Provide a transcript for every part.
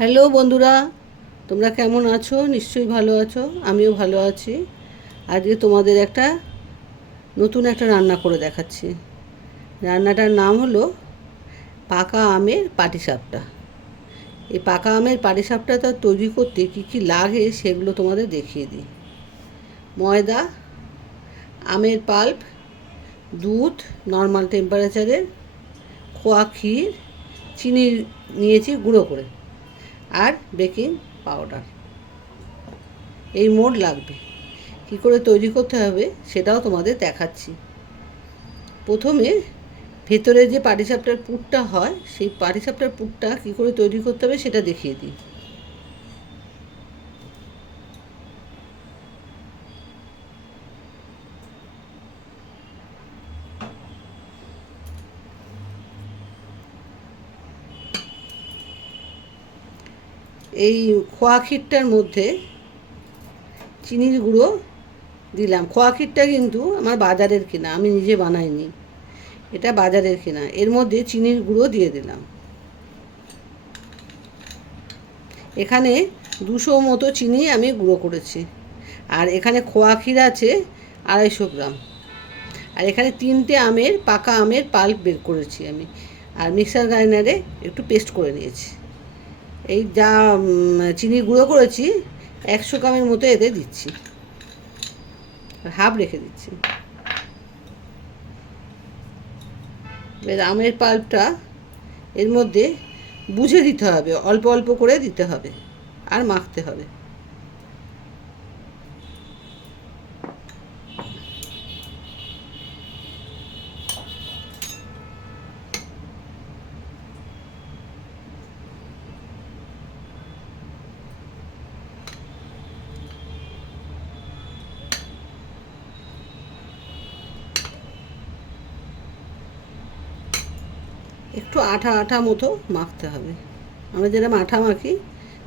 Hello বন্ধুরা, তোমরা কেমন আছো? নিশ্চয়ই ভালো আছো, আমিও ভালো আছি। আজকে তোমাদের নতুন একটা রান্না করে দেখাচ্ছি। রান্নাটার নাম হলো পাকা আমের পাটিসাপটা। এই পাকা আমের পাটিসাপটাটা তৈরি করতে কী কী লাগে সেগুলো তোমাদের দেখিয়ে দিই। ময়দা, আমের পাল্প, দুধ নর্মাল টেম্পারেচারের, খোয়া ক্ষীর, চিনি নিয়েছি গুঁড়ো করে, আর বেকিং পাউডার। এই মোট লাগবে। কী করে তৈরি করতে হবে সেটাও তোমাদের দেখাচ্ছি। প্রথমে ভেতরে যে পাটিসাপটার পুরটা হয় সেই পাটিসাপটার পুরটা কী করে তৈরি করতে হবে সেটা দেখিয়ে দিই। এই খোয়া ক্ষীরটার মধ্যে চিনির গুঁড়ো দিলাম। খোয়া ক্ষীরটা কিন্তু আমার বাজারের কেনা, আমি নিজে বানাইনি, এটা বাজারের কেনা। এর মধ্যে চিনির গুঁড়ো দিয়ে দিলাম। এখানে 200 মতো চিনি আমি গুঁড়ো করেছি। আর এখানে খোয়া ক্ষীর আছে 250 গ্রাম। আর এখানে 3টে পাকা আমের পাল্প বের করেছি আমি, আর মিক্সার গ্রাইন্ডারে একটু পেস্ট করে নিয়েছি। এই যা চিনি গুঁড়ো করেছি 100 গ্রামের মতো এতে দিচ্ছি, আর হাফ রেখে দিচ্ছি। এবার আমের পাল্পটা এর মধ্যে বুঝে দিতে হবে, অল্প অল্প করে দিতে হবে, আর মাখতে হবে। একটু আঠা আঠা মতো মাখতে হবে। আমরা যেরকম আঠা মাখি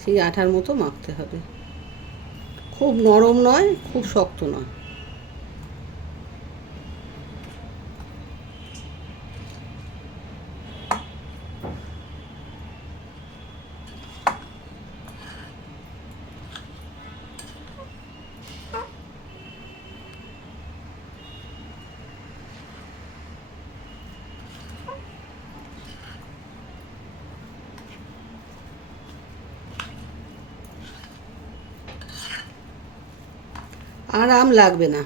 সেই আঠার মতো মাখতে হবে। খুব নরম নয়, খুব শক্ত নয়। আর আম লাগবে না।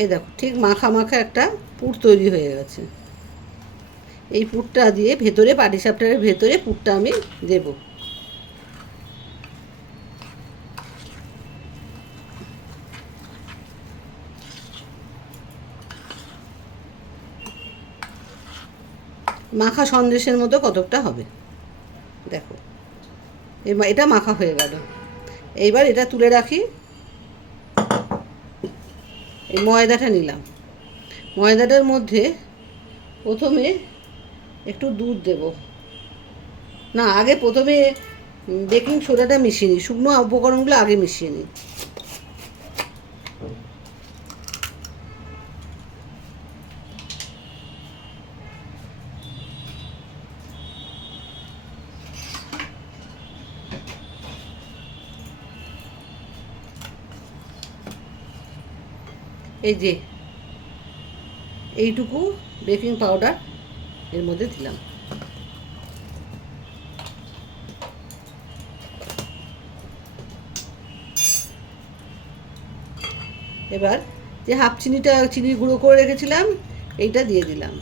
এই দেখো, ঠিক মাখা মাখা একটা পুর তৈরি হয়ে গেছে। এই পুরটা দিয়ে ভেতরে পাটিসাপটার ভেতরে পুরটা আমি দেব। মাখা সন্দেশের মতো কতকটা হবে, দেখো। এটা মাখা হয়ে গেল। এইবার এটা তুলে রাখি। এই ময়দাটা নিলাম। ময়দাটার মধ্যে প্রথমে একটু দুধ দেব। না, আগে প্রথমে বেকিং সোডাটা মিশিয়ে নিই, শুকনো উপকরণগুলো আগে মিশিয়ে নিই। এই যে এইটুকু বেকিং পাউডার এর মধ্যে দিলাম। এবার যে হাফ চিনি গুঁড়ো করে রেখেছিলাম এইটা দিয়ে দিলাম।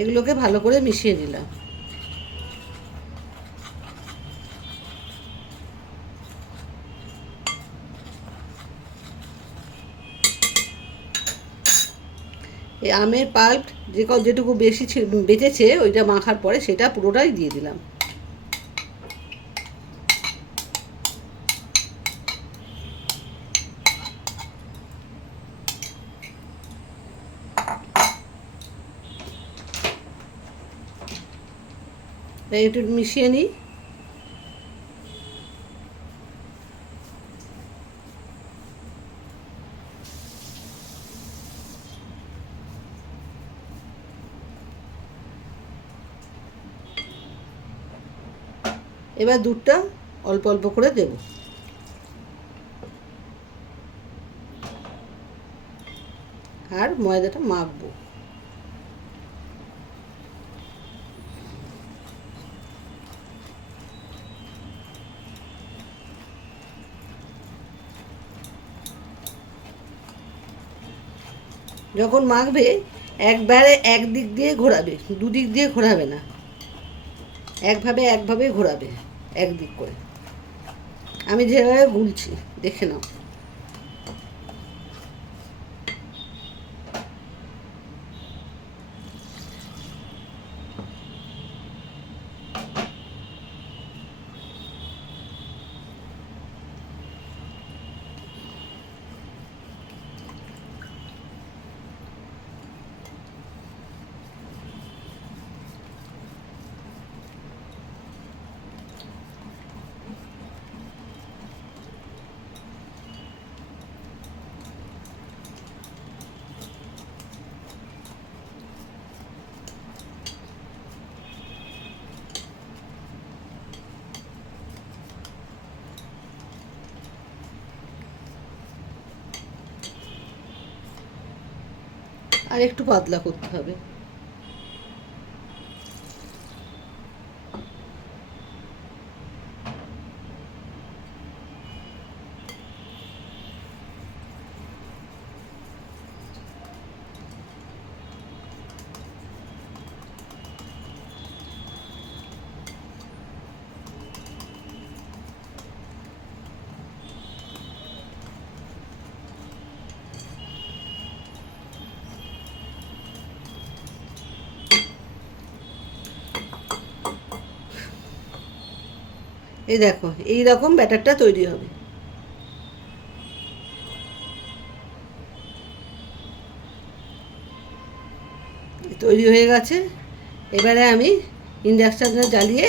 এগুলোকে ভালো করে মিশিয়ে দিলাম। এই আমের পাল্প যেটুকু বেশি বেঁচেছে ওইটা মাখার পরে সেটা পুরোটাই দিয়ে দিলাম। একটু মিশিয়ে নিই। এবার দুধটা অল্প অল্প করে দেব। আর ময়দাটা মাখবো। যখন মাখবে একবারে একদিক দিয়ে ঘোরাবে, দুদিক দিয়ে ঘোরাবে না, একভাবে ঘোরাবে, একদিক করে। আমি যেভাবে গুলছি দেখে নাও। আর একটু পাতলা করতে হবে। এই দেখো, এই রকম ব্যাটারটা তৈরি হবে। তৈরি হয়ে গেছে। এবারে আমি ইন্ডাকশানটা জ্বালিয়ে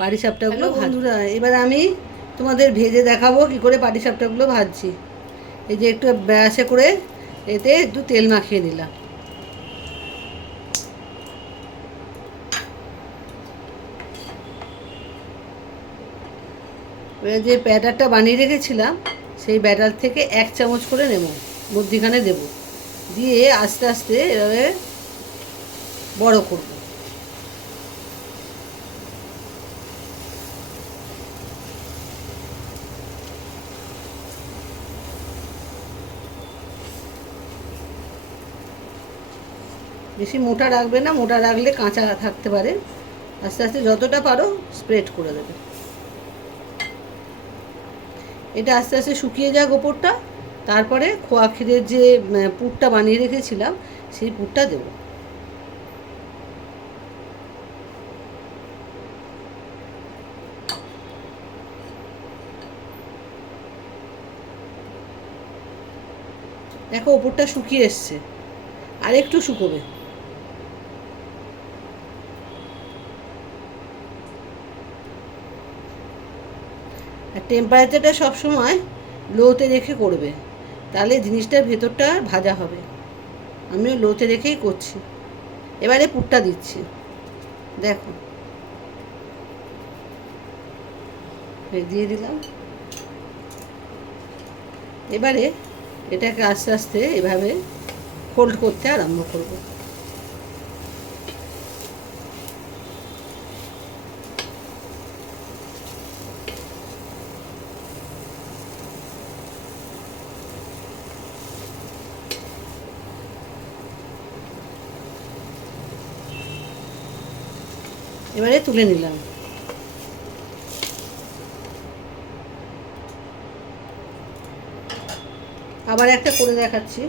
পাটিসাপটাগুলো বন্ধুরা, এবারে আমি তোমাদের ভেজে দেখাবো কী করে পাটিসাপটাগুলো ভাজছি। এই যে একটু ব্রাশে করে এতে একটু তেল মাখিয়ে নিলাম। এবার যে ব্যাটারটা বানিয়ে রেখেছিলাম সেই ব্যাটার থেকে 1 চামচ করে নেব, মধ্যিখানে দেব, দিয়ে আস্তে আস্তে এভাবে বড় করব। বেশি মোটা রাখবে না, মোটা রাখলে কাঁচা থাকতে পারে। আস্তে আস্তে যতটা পারো স্প্রেড করে দেবে। এটা আস্তে আস্তে শুকিয়ে যাক ওপরটা, তারপরে খোয়া ক্ষীরের যে পুরটা বানিয়ে রেখেছিলাম সেই পুরটা দেব। দেখো ওপরটা শুকিয়ে এসছে, আর একটু শুকোবে। আর টেম্পারেচারটা সবসময় লোতে রেখে করবে, তাহলে জিনিসটার ভেতরটা ভাজা হবে। আমিও লোতে রেখেই করছি। এবারে পুরটা দিচ্ছি, দেখো দিয়ে দিলাম। এবারে এটাকে আস্তে আস্তে এভাবে ফোল্ড করতে আরম্ভ করব। এবারে তুলে নিলাম। আবার একটা করে দেখাচ্ছি।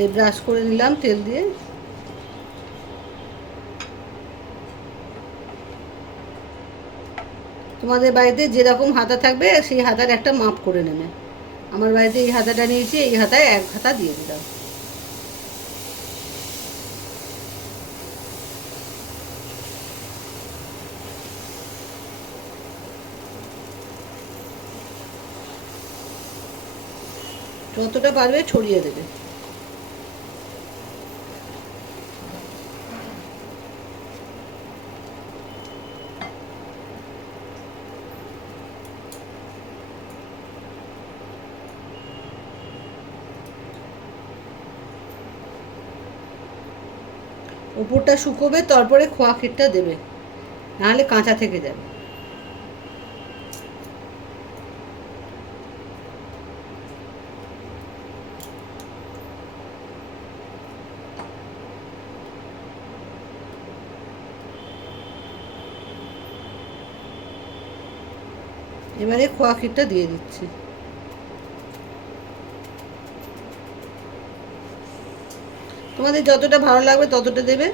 এই ব্রাশ করে নিলাম তেল দিয়ে। তোমাদের বাড়িতে যেরকম হাতা থাকবে সেই হাতার একটা মাপ করে নেবে। আমার বাড়িতে এই হাতাটা নিয়েছি, এই হাতায় 1 হাতা দিয়ে দিলাম। যতটা পারবে ছড়িয়ে দেবে। ওপরটা শুকোবে, তারপরে খোয়া ক্ষীরটা দেবে, নাহলে কাঁচা থেকে যাবে। এবারে খোয়া ক্ষীরটা দিয়ে দিচ্ছি। তোমাদের যতটা ভালো লাগবে ততটা দেবে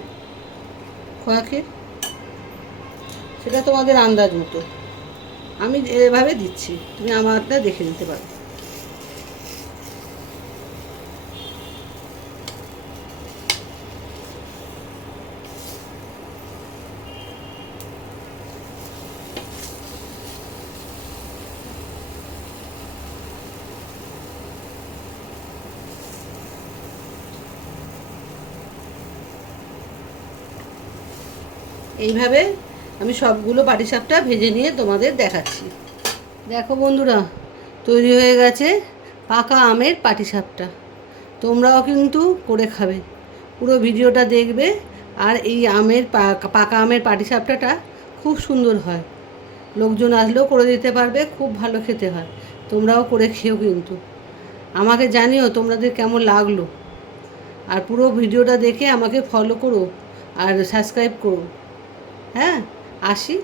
খোয়া ক্ষীর, সেটা তোমাদের আন্দাজ মতো। আমি এভাবে দিচ্ছি, তুমি আমারটা দেখে নিতে পারো। এইভাবে আমি সবগুলো পাটিসাপটা ভেজে নিয়ে তোমাদের দেখাচ্ছি। দেখো বন্ধুরা, তৈরি হয়ে গেছে পাকা আমের পাটিসাপটা। তোমরাও কিন্তু করে খাবে, পুরো ভিডিওটা দেখবে। আর এই পাকা আমের পাটিসাপটাটা খুব সুন্দর হয়, লোকজন আসলেও করে দিতে পারবে, খুব ভালো খেতে হয়। তোমরাও করে খেও কিন্তু, আমাকে জানিও তোমাদের কেমন লাগলো। আর পুরো ভিডিওটা দেখে আমাকে ফলো করো আর সাবস্ক্রাইব করো। হ্যাঁ, আসি।